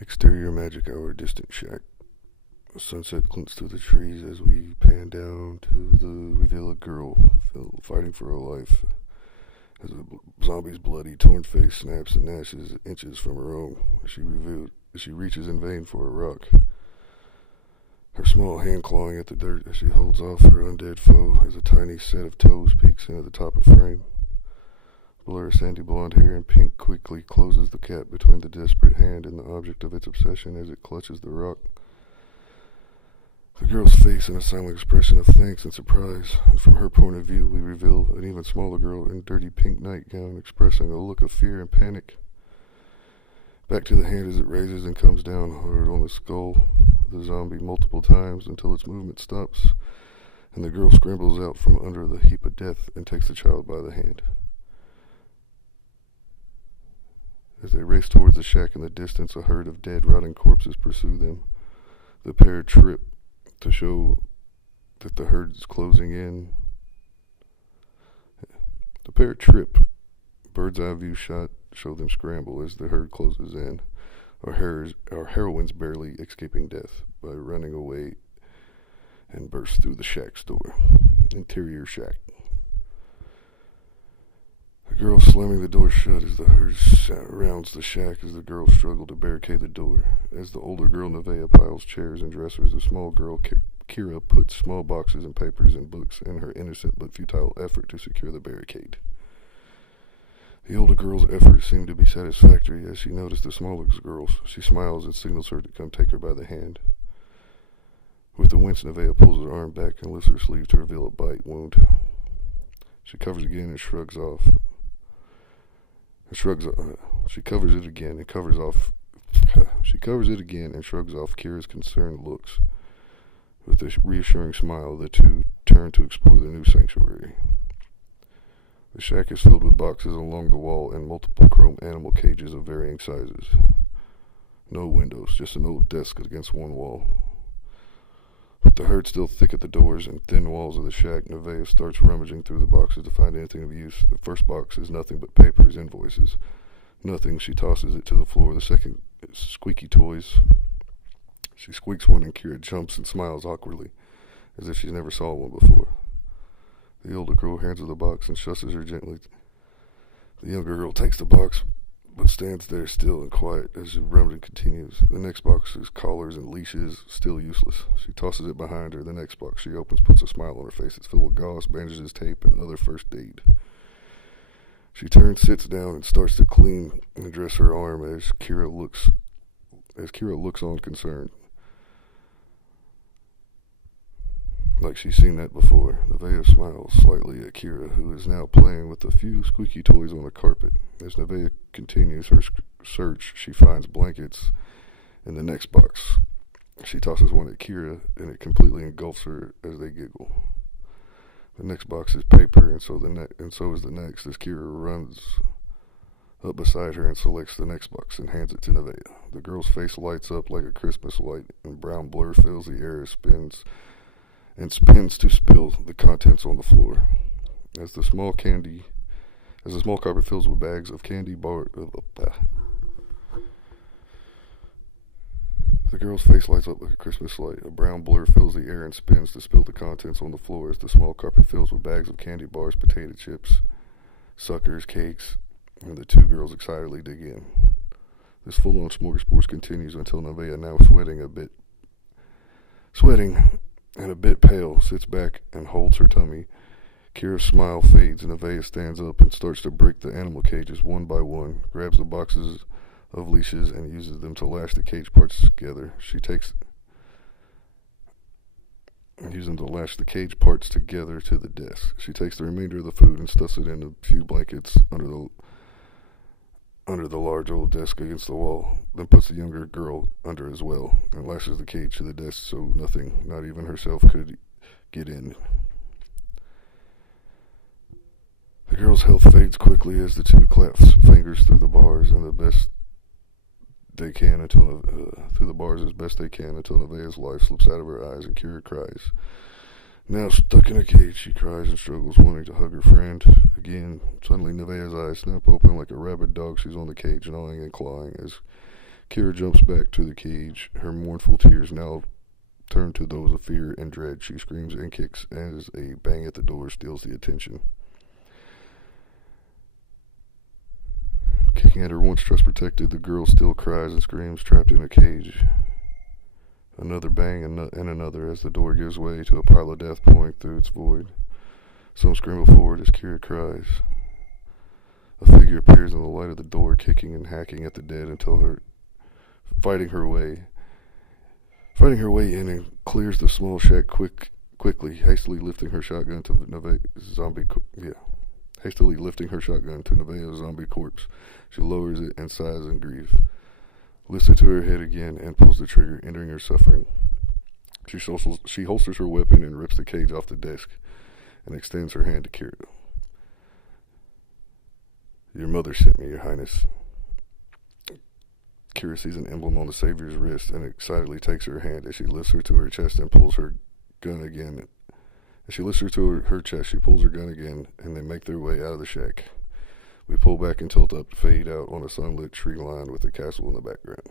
Exterior magic hour, distant shack. Sunset glints through the trees as we pan down to the reveal a girl fighting for her life. As a zombie's bloody, torn face snaps and gnashes inches from her own, she reaches in vain for a rock. Her small hand clawing at the dirt as she holds off her undead foe as a tiny set of toes peeks into the top of frame. Blur sandy blonde hair and pink quickly closes the gap between the desperate hand and the object of its obsession as it clutches the rock. The girl's face in a silent expression of thanks and surprise, and from her point of view we reveal an even smaller girl in a dirty pink nightgown expressing a look of fear and panic. Back to the hand as it raises and comes down hard on the skull of the zombie multiple times until its movement stops, and the girl scrambles out from under the heap of death and takes the child by the hand. As they race towards the shack in the distance, a herd of dead, rotting corpses pursue them. The pair trip to show that the herd is closing in. The pair trip. Bird's eye view shot show them scramble as the herd closes in. Our heroines barely escaping death by running away and burst through the shack's door. Interior shack. The girl slamming the door shut as the herd surrounds the shack as the girls struggle to barricade the door. As the older girl, Nevaeh, piles chairs and dressers, the small girl, Kira, puts small boxes and papers and books in her innocent but futile effort to secure the barricade. The older girl's efforts seem to be satisfactory as she notices the smaller girl. She smiles and signals her to come take her by the hand. With a wince, Nevaeh pulls her arm back and lifts her sleeve to reveal a bite wound. She covers again and shrugs off. She covers it again and covers off. She covers it again and shrugs off Kira's concerned looks. With a reassuring smile, the two turn to explore the new sanctuary. The shack is filled with boxes along the wall and multiple chrome animal cages of varying sizes. No windows, just an old desk against one wall. With the herd still thick at the doors and thin walls of the shack, Nevaeh starts rummaging through the boxes to find anything of use. The first box is nothing but papers, invoices. Nothing, she tosses it to the floor. The second is squeaky toys. She squeaks one and Kira jumps and smiles awkwardly, as if she's never saw one before. The older girl hands her the box and shusses her gently. The younger girl takes the box, but stands there still and quiet as the rummaging continues. The next box is collars and leashes, still useless. She tosses it behind her. The next box she opens puts a smile on her face. It's filled with gauze, bandages, tape, and other first aid. She turns, sits down, and starts to clean and dress her arm as Kira looks on concerned. Like she's seen that before. Nevaeh smiles slightly at Kira, who is now playing with a few squeaky toys on the carpet. As Nevaeh continues her search, she finds blankets in the next box. She tosses one at Kira, and it completely engulfs her as they giggle. The next box is paper, and so is the next, as Kira runs up beside her and selects the next box and hands it to Nevaeh. The girl's face lights up like a Christmas light, and brown blur fills the air as spins to spill the contents on the floor. As the small carpet fills with bags of candy bar. The girl's face lights up like a Christmas light. A brown blur fills the air and spins to spill the contents on the floor as the small carpet fills with bags of candy bars, potato chips, suckers, cakes, and the two girls excitedly dig in. This full-on smorgasbord continues until Nevaeh, now sweating and a bit pale, sits back and holds her tummy. Kira's smile fades and Nevaeh stands up and starts to break the animal cages one by one, grabs the boxes of leashes and uses them to lash the cage parts together. Using to lash the cage parts together to the desk. She takes the remainder of the food and stuffs it in a few blankets under the large old desk against the wall, then puts the younger girl under as well, and lashes the cage to the desk so nothing, not even herself, could get in. The girl's health fades quickly as the two clap fingers through the bars and through the bars as best they can until Nevaeh's life slips out of her eyes and Kira cries. Now stuck in a cage, she cries and struggles, wanting to hug her friend. Again, suddenly Nevaeh's eyes snap open like a rabid dog. She's on the cage, gnawing and clawing as Kira jumps back to the cage, her mournful tears now turn to those of fear and dread. She screams and kicks as a bang at the door steals the attention. Kicking at her once trust protected, the girl still cries and screams, trapped in a cage. Another bang and another as the door gives way to a pile of death pouring through its void. Some scramble forward as Kira cries. A figure appears in the light of the door, kicking and hacking at the dead until her fighting her way in and clears the small shack quickly, hastily lifting her shotgun to Nevaeh's zombie corpse. She lowers it and sighs in grief, lifts it to her head again and pulls the trigger, ending her suffering. She holsters her weapon and rips the cage off the desk and extends her hand to Kira. Your mother sent me, Your Highness. Kira sees an emblem on the Savior's wrist and excitedly takes her hand as she lifts her to her chest and pulls her gun again. As she lifts her to her chest, she pulls her gun again, and they make their way out of the shack. We pull back and tilt up to fade out on a sunlit tree line with the castle in the background.